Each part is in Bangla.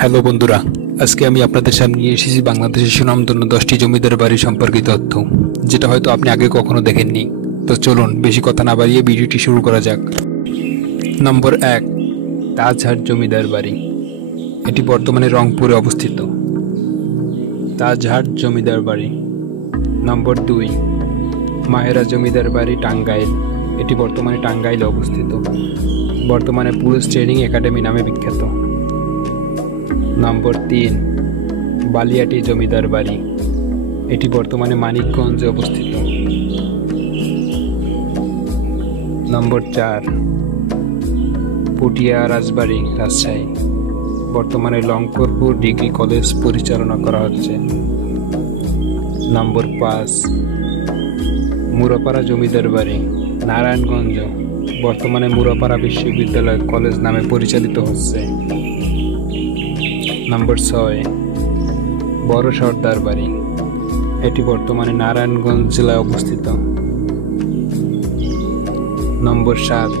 হ্যালো বন্ধুরা, আজকে আমি আপনাদের সামনে নিয়ে এসেছি বাংলাদেশের সুনামধন্য 10টি জমিদার বাড়ি সম্পর্কিত তথ্য, যেটা হয়তো আপনি আগে কখনো দেখেননি। তো চলুন বেশি কথা না বাড়িয়ে ভিডিওটি শুরু করা যাক। নম্বর 1, তাজহাট জমিদার বাড়ি। এটি বর্তমানে রংপুরে অবস্থিত। তাজহাট জমিদার বাড়ি। নম্বর 2, মাহেরা জমিদার বাড়ি, টাঙ্গাইল। এটি বর্তমানে টাঙ্গাইলে অবস্থিত। বর্তমানে পুলিশ ট্রেনিং একাডেমি নামে বিখ্যাত। নম্বর 3, বালিয়াটি জমিদার বাড়ি। এটি বর্তমানে মানিকগঞ্জে অবস্থিত। নম্বর 4, পুটিয়া রাজবাড়ি, রাজশাহী। বর্তমানে লঙ্করপুর ডিগ্রি কলেজ পরিচালনা করা হচ্ছে। নম্বর 5, মুরাপাড়া জমিদার বাড়ি, নারায়ণগঞ্জ। বর্তমানে মুরাপাড়া বিশ্ববিদ্যালয় কলেজ নামে পরিচালিত হচ্ছে। নম্বর 6, বড় সর্দার বাড়ি। এটি বর্তমানে নারায়ণগঞ্জ জেলায় অবস্থিত। নম্বর 7,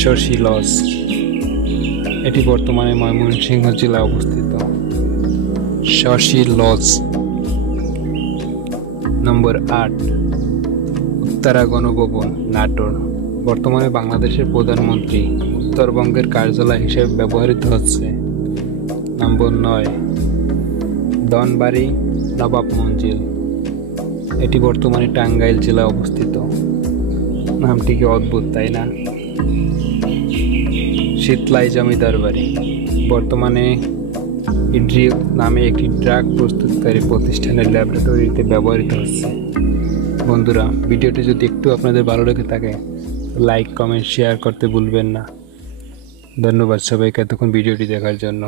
শশী লজ। এটি বর্তমানে ময়মনসিংহ জেলায় অবস্থিত। শশী লজ। নম্বর 8, উত্তরা গণভবন, নাটোর। বর্তমানে বাংলাদেশের প্রধানমন্ত্রী উত্তরবঙ্গের কার্যালয় হিসেবে ব্যবহৃত হচ্ছে। নম্বর 9, ধনবাড়ি নবাব মঞ্জিল। এটি বর্তমানে টাঙ্গাইল জেলায় অবস্থিত। নামটি কি অদ্ভুত, তাই না? শীতলাই জমিদার বাড়ি। বর্তমানে ইড্রিল নামে একটি ড্রাগ প্রস্তুতকারী প্রতিষ্ঠানের ল্যাবরেটরিতে ব্যবহৃত হচ্ছে। বন্ধুরা, ভিডিওটি যদি একটু আপনাদের ভালো লেগে থাকে, লাইক, কমেন্ট, শেয়ার করতে ভুলবেন না। ধন্যবাদ সবাইকে এতক্ষণ ভিডিওটি দেখার জন্য।